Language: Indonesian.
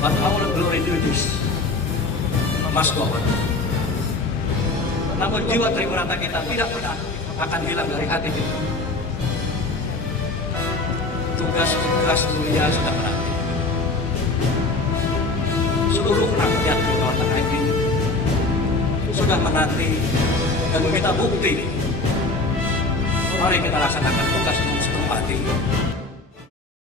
But our glory duties must go on. Namun jiwa Triburata kita tidak pernah akan hilang dari hati kita. Tugas-tugas mulia sudah menanti. Seluruh rakyat di Jawa Tengah ini sudah menanti dan meminta bukti. Mari kita laksanakan tugas dengan sepenuh hati.